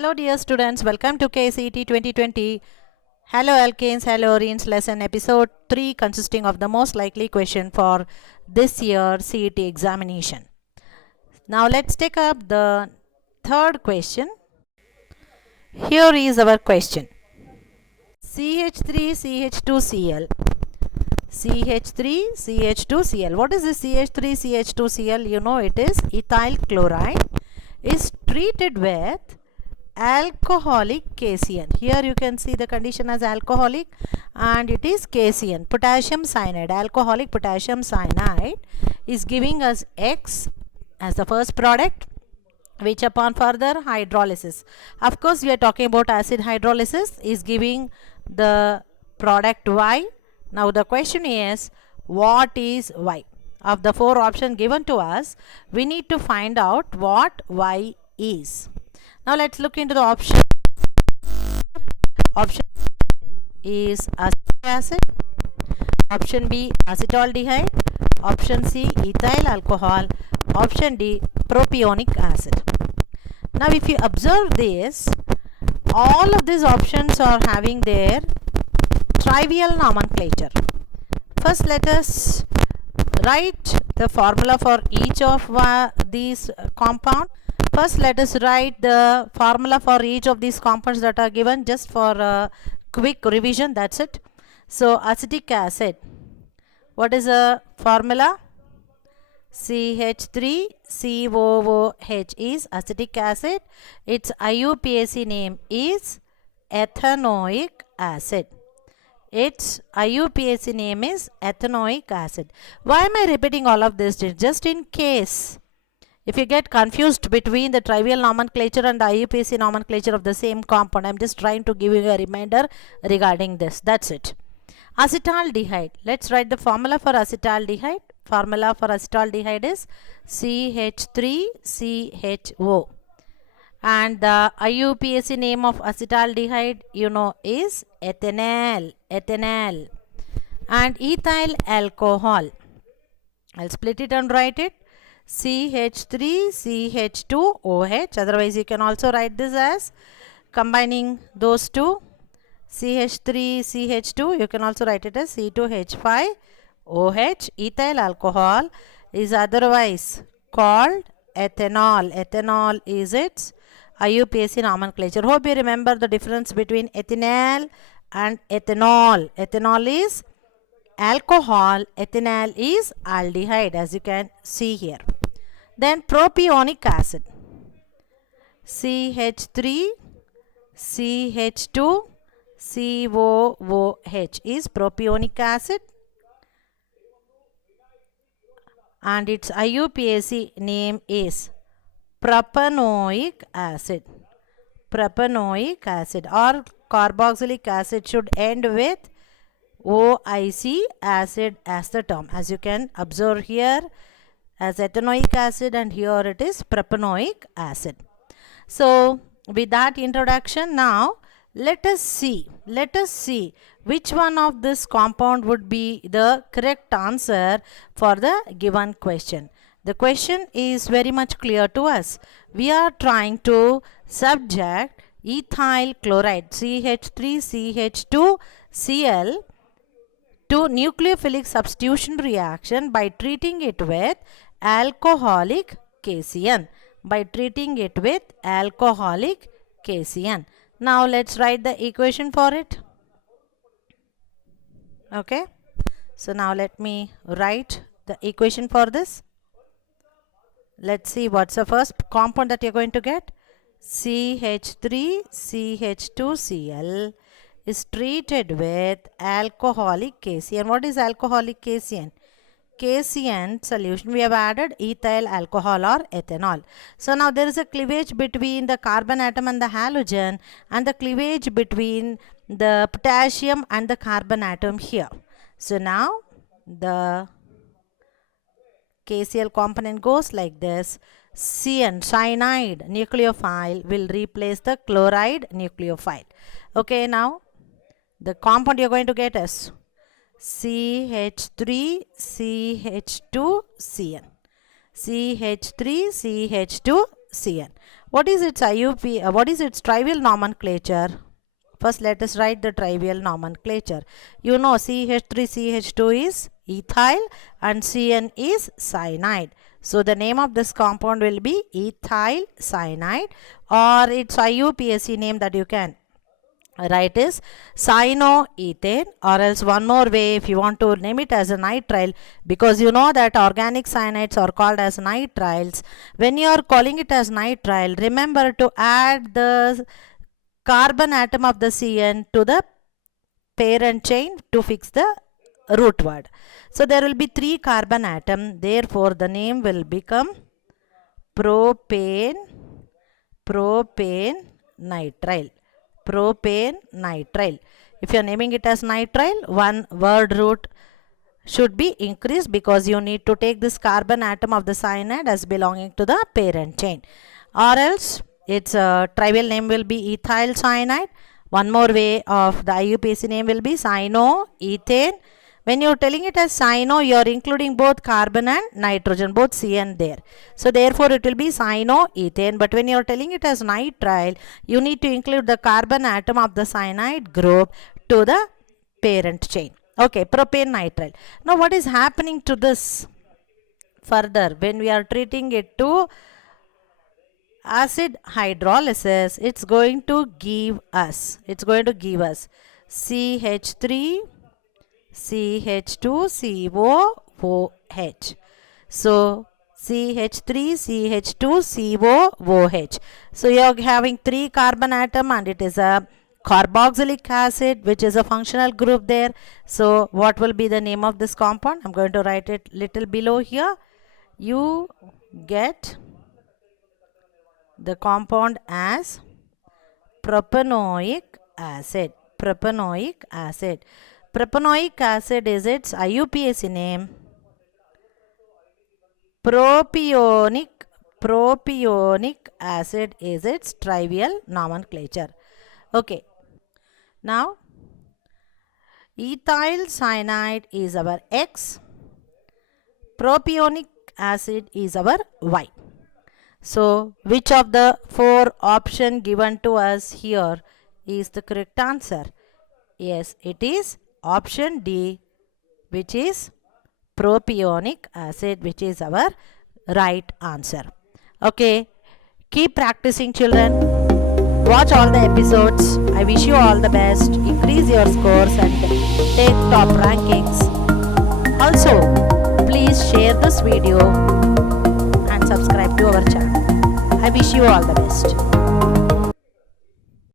Hello dear students, welcome to KCET 2020. Hello alkanes, hello arenes lesson episode 3 consisting of the most likely question for this year CET examination. Now let's take up the third question. Here is our question. CH3CH2Cl. CH3CH2Cl. What is this CH3CH2Cl? You know it is ethyl chloride is treated with alcoholic KCN. Here you can see the condition as alcoholic and it is KCN, potassium cyanide. Alcoholic potassium cyanide is giving us X as the first product, which upon further hydrolysis, of course we are talking about acid hydrolysis, is giving the product Y. Now the question is, what is Y? Of the four options given to us, we need to find out what Y is. Now let's look into the option. Option is acetic acid. Option B acetaldehyde. Option C ethyl alcohol. Option D propionic acid. Now if you observe this, all of these options are having their trivial nomenclature. First let us write the formula for each of these compound. First let us write the formula for each of these compounds that are given, just for a quick revision, that's it. So acetic acid, what is the formula? CH3COOH is acetic acid. Its IUPAC name is ethanoic acid. Its IUPAC name is ethanoic acid. Why am I repeating all of this? Just in case if you get confused between the trivial nomenclature and the IUPAC nomenclature of the same compound, I'm just trying to give you a reminder regarding this. That's it. Acetaldehyde. Let's write the formula for acetaldehyde. Formula for acetaldehyde is CH3CHO. And the IUPAC name of acetaldehyde, you know, is ethanol. Ethanol. And ethyl alcohol, I'll split it and write it. CH3CH2OH. Otherwise you can also write this as combining those two. CH3CH2, you can also write it as C2H5OH. Ethyl alcohol is otherwise called ethanol. Ethanol is its IUPAC nomenclature. Hope you remember the difference between ethanol and ethanol. Ethanol is alcohol, ethanol is aldehyde, as you can see here. Then propionic acid, CH3CH2COOH is propionic acid and its IUPAC name is propanoic acid. Propanoic acid, or carboxylic acid should end with OIC acid as the term, as you can observe here as ethanoic acid and here it is propanoic acid. So with that introduction, now let us see which one of this compound would be the correct answer for the given question. The question is very much clear to us. We are trying to subject ethyl chloride CH3CH2Cl to nucleophilic substitution reaction by treating it with alcoholic KCN. By treating it with alcoholic KCN. Now let's write the equation for it. Okay. So now let me write the equation for this. Let's see what's the first compound that you're going to get. CH3CH2Cl is treated with alcoholic KCN. What is alcoholic KCN? KCN solution, we have added ethyl alcohol or ethanol. So now there is a cleavage between the carbon atom and the halogen, and the cleavage between the potassium and the carbon atom here. So now the KCl component goes like this. CN, cyanide nucleophile, will replace the chloride nucleophile. Okay, now the compound you're going to get is CH3CH2Cn. CH3CH2 CN. What is its IUP? What is its trivial nomenclature? First, let us write the trivial nomenclature. You know CH3CH2 is ethyl and CN is cyanide. So the name of this compound will be ethyl cyanide, or its IUPAC name that you can write is cyanoethane, or else one more way if you want to name it as a nitrile, because you know that organic cyanides are called as nitriles. When you are calling it as nitrile, remember to add the carbon atom of the CN to the parent chain to fix the root word. So there will be 3 carbon atom, therefore the name will become propane nitrile. Propane nitrile. If you are naming it as nitrile, one word root should be increased, because you need to take this carbon atom of the cyanide as belonging to the parent chain, or else its trivial name will be ethyl cyanide. One more way of the IUPAC name will be cyanoethane. When you are telling it as cyano, you are including both carbon and nitrogen, both CN there. So therefore it will be cyanoethane. But when you are telling it as nitrile, you need to include the carbon atom of the cyanide group to the parent chain. Okay, propane nitrile. Now what is happening to this further when we are treating it to acid hydrolysis? It's going to give us CH3 CH2COOH. So CH3 CH2COOH. So you are having 3 carbon atom and it is a carboxylic acid, which is a functional group there. So what will be the name of this compound? I'm going to write it little below here. You get the compound as propanoic acid. Propanoic acid. Propanoic acid is its IUPAC name. Propionic acid is its trivial nomenclature. Okay. Now, ethyl cyanide is our X. Propionic acid is our Y. So, which of the 4 options given to us here is the correct answer? Yes, it is option D, which is propionic acid, which is our right answer. Okay, keep practicing, children. Watch all the episodes. I wish you all the best. Increase your scores and take top rankings. Also, please share this video and subscribe to our channel. I wish you all the best.